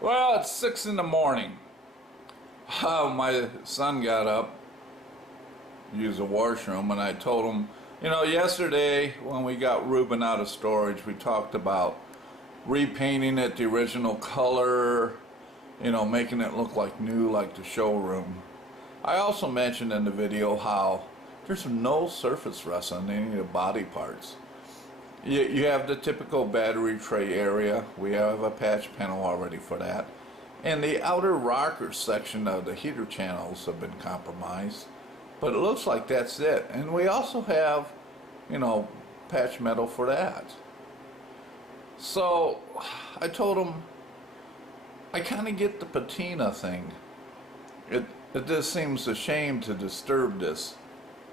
Well, it's 6 in the morning. My son got up, used the washroom, and I told him, yesterday when we got Rubin out of storage, we talked about repainting it the original color, making it look like new, like the showroom. I also mentioned in the video how there's no surface rust on any of the body parts. You have the typical battery tray area. We have a patch panel already for that. And the outer rocker section of the heater channels have been compromised. But it looks like that's it. And we also have, patch metal for that. So I told him, I kind of get the patina thing. It just seems a shame to disturb this.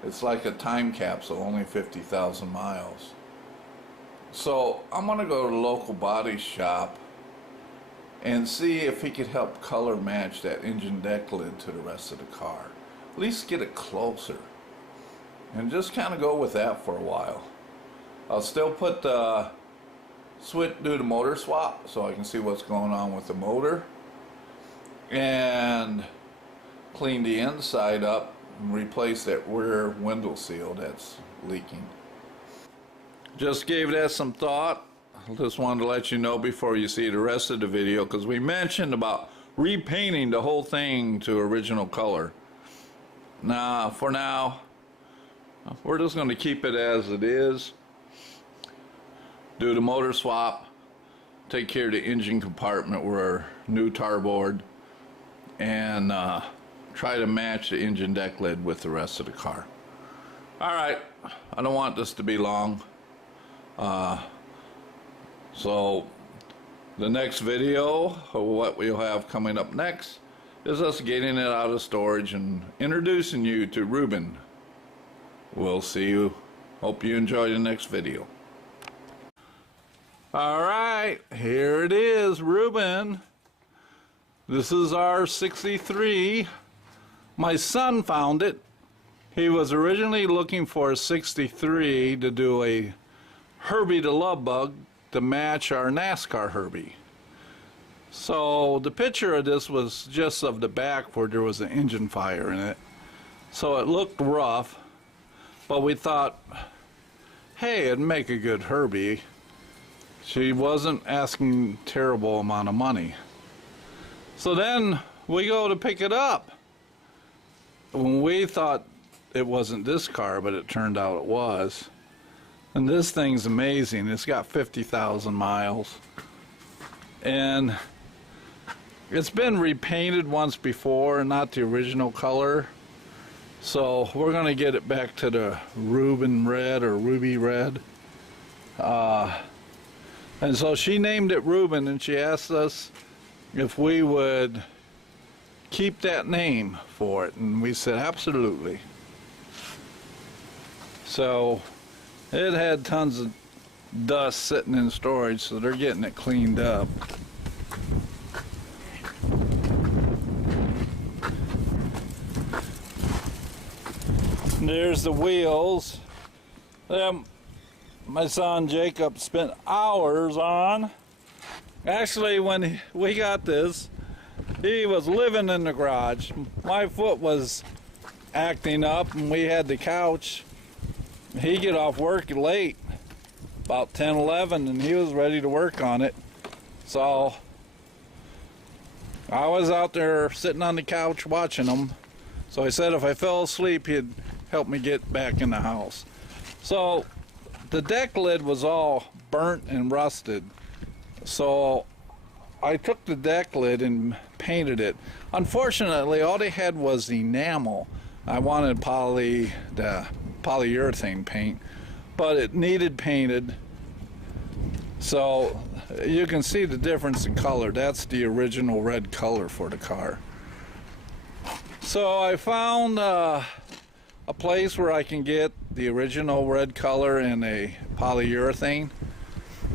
It's like a time capsule, only 50,000 miles. So I'm going to go to the local body shop and see if he could help color match that engine deck lid to the rest of the car. At least get it closer. And just kind of go with that for a while. I'll still put the do the motor swap so I can see what's going on with the motor. And clean the inside up and replace that rear window seal that's leaking. Just gave that some thought. I just wanted to let you know before you see the rest of the video, because we mentioned about repainting the whole thing to original color. Now, for now, we're just going to keep it as it is. Do the motor swap, take care of the engine compartment with our new tar board, and try to match the engine deck lid with the rest of the car. Alright, I don't want this to be long. So the next video, or what we'll have coming up next, is us getting it out of storage and introducing you to Rubin. We'll see you. Hope you enjoy the next video. Alright, here it is, Rubin. This is our 63. My son found it. He was originally looking for a 63 to do a Herbie the Love Bug to match our NASCAR Herbie. So the picture of this was just of the back where there was an engine fire in it. So it looked rough, but we thought, hey, it'd make a good Herbie. She wasn't asking terrible amount of money. So then we go to pick it up. When we thought it wasn't this car, but it turned out it was. And this thing's amazing. It's got 50,000 miles. And it's been repainted once before, not the original color. So we're going to get it back to the Rubin red or ruby red. And so she named it Rubin, and she asked us if we would keep that name for it. And we said absolutely. So it had tons of dust sitting in storage, so they're getting it cleaned up. There's the wheels. My son Jacob spent hours on. Actually, when we got this, he was living in the garage. My foot was acting up, and we had the couch. He get off work late, about 10, 11, and he was ready to work on it. So I was out there sitting on the couch watching him. So I said if I fell asleep, he'd help me get back in the house. So the deck lid was all burnt and rusted. So I took the deck lid and painted it. Unfortunately, all they had was enamel. I wanted polyurethane paint, but it needed painted. So you can see the difference in color. That's the original red color for the car. So I found a place where I can get the original red color in a polyurethane,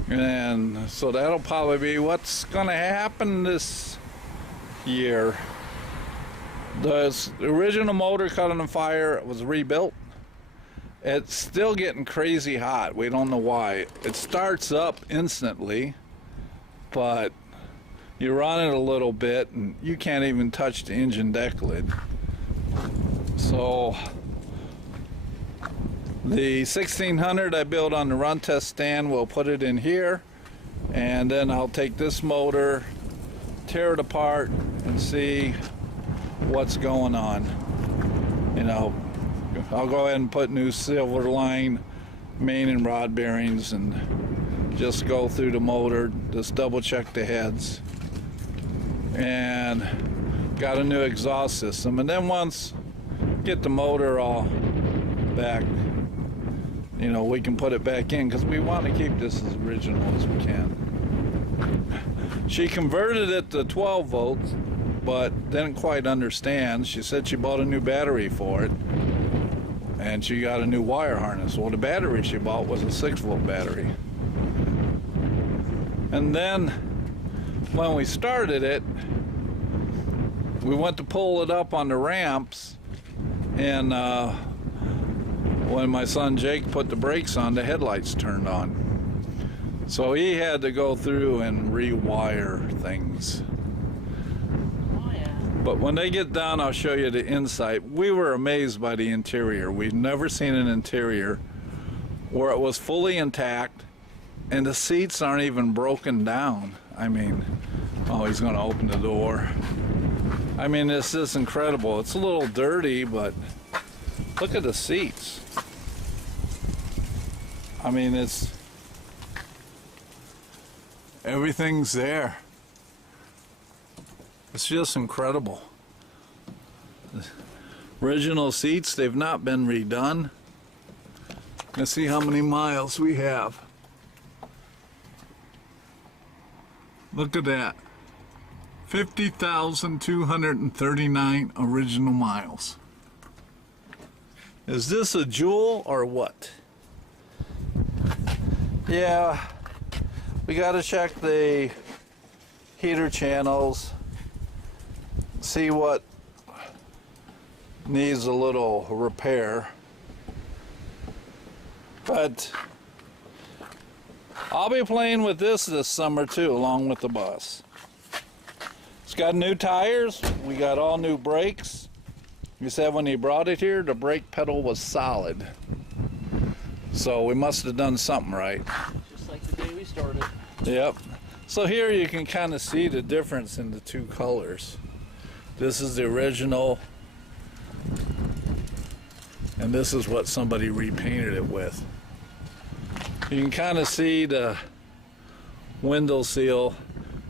and so that'll probably be what's going to happen this year. The original motor caught on fire. It was rebuilt. It's still getting crazy hot. We don't know why. It starts up instantly, but you run it a little bit and you can't even touch the engine deck lid. So the 1600 I built on the run test stand, we'll put it in here, and then I'll take this motor, tear it apart, and see what's going on. You know, I'll go ahead and put new silver line main and rod bearings and just go through the motor, just double check the heads, and got a new exhaust system. And then once get the motor all back, you know, we can put it back in, because we want to keep this as original as we can. She converted it to 12 volts, but didn't quite understand. She said she bought a new battery for it, and she got a new wire harness. Well, the battery she bought was a 6-volt battery. And then when we started it, we went to pull it up on the ramps, and when my son Jake put the brakes on, the headlights turned on. So he had to go through and rewire things. Oh, yeah. But when they get done, I'll show you the inside. We were amazed by the interior. We've never seen an interior where it was fully intact and the seats aren't even broken down. I mean, oh, he's going to open the door. I mean, it's just incredible. It's a little dirty, but look at the seats. I mean, everything's there. It's just incredible. The original seats, they've not been redone. Let's see how many miles we have. Look at that. 50,239 original miles. Is this a Jewel or what? Yeah, we got to check the heater channels, see what needs a little repair. But I'll be playing with this summer too, along with the bus. It's got new tires, we got all new brakes. He said when he brought it here, the brake pedal was solid. So we must have done something right. Just like the day we started. Yep. So here you can kind of see the difference in the two colors. This is the original, and this is what somebody repainted it with. You can kind of see the window seal.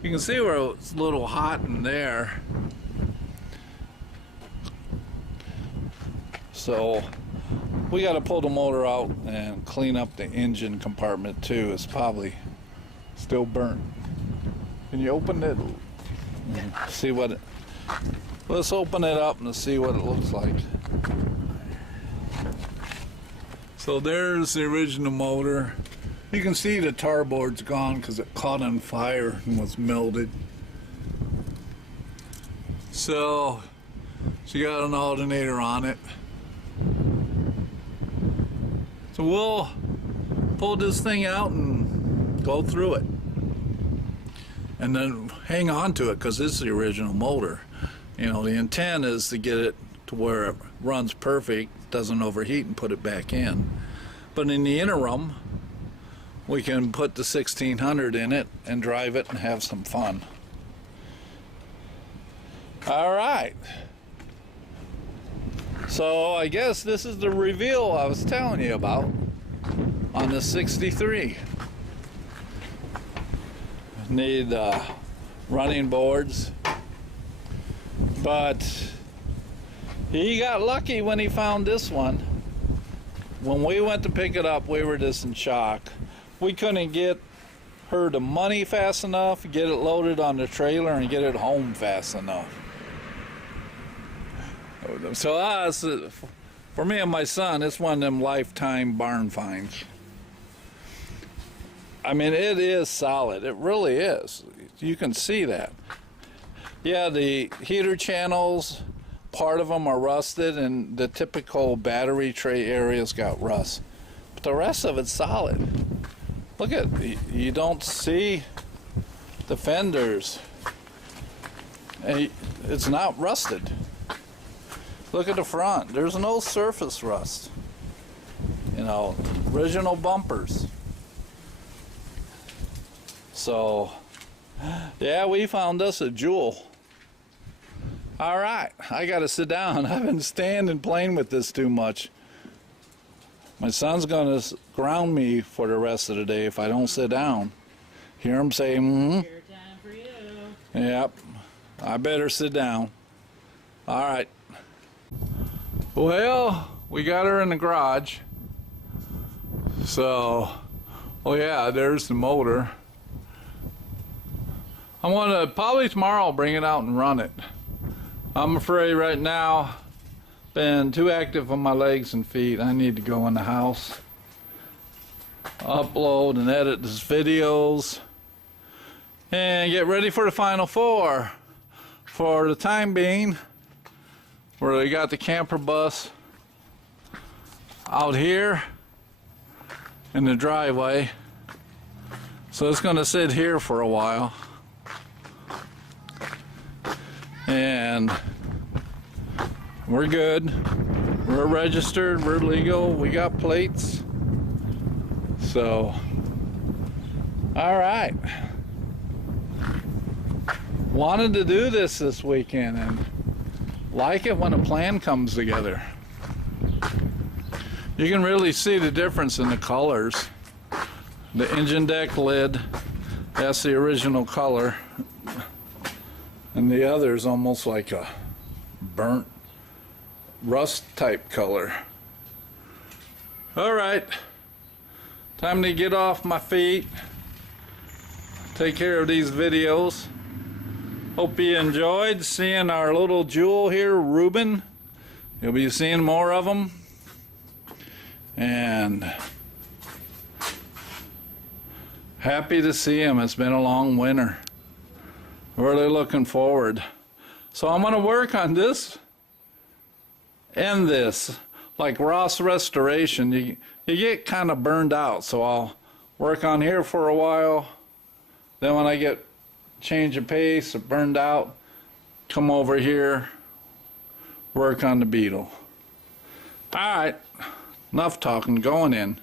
You can see where it's a little hot in there. So we got to pull the motor out and clean up the engine compartment too. It's probably still burnt. Can you open it? See what it... Let's open it up and see what it looks like. So there's the original motor. You can see the tar board's gone because it caught on fire and was melted. So she got an alternator on it. So we'll pull this thing out and go through it. And then hang on to it because this is the original motor. You know, the intent is to get it to where it runs perfect, doesn't overheat, and put it back in. But in the interim, we can put the 1600 in it and drive it and have some fun. All right. So I guess this is the reveal I was telling you about on the 63. Need running boards, but he got lucky when he found this one. When we went to pick it up, we were just in shock. We couldn't get her the money fast enough, get it loaded on the trailer, and get it home fast enough. So for me and my son, it's one of them lifetime barn finds. I mean, it is solid. It really is. You can see that. Yeah, the heater channels, part of them are rusted, and the typical battery tray areas got rust. But the rest of it's solid. Look at, you don't see the fenders. And it's not rusted. Look at the front. There's no surface rust. You know, original bumpers. So, yeah, we found us a jewel. All right, I gotta sit down. I've been standing playing with this too much. My son's gonna ground me for the rest of the day if I don't sit down. Hear him say, Time for you. Yep, I better sit down. All right. Well, we got her in the garage. So, oh yeah, there's the motor. I'm gonna, probably tomorrow I'll bring it out and run it. I'm afraid right now, been too active on my legs and feet. I need to go in the house, upload and edit these videos, and get ready for the Final Four. For the time being, where they got the camper bus out here in the driveway. So it's gonna sit here for a while. And we're good. We're registered, we're legal, we got plates. So, all right. Wanted to do this weekend and like it when a plan comes together. You can really see the difference in the colors. The engine deck lid, that's the original color. And the other is almost like a burnt rust type color. All right, time to get off my feet, take care of these videos. Hope you enjoyed seeing our little jewel here, Rubin. You'll be seeing more of them. And happy to see him. It's been a long winter. Really looking forward. So I'm going to work on this and this. Like Ross Restoration, you get kind of burned out. So I'll work on here for a while. Then when I get change of pace, burned out, come over here, work on the Beetle. All right, enough talking, going in.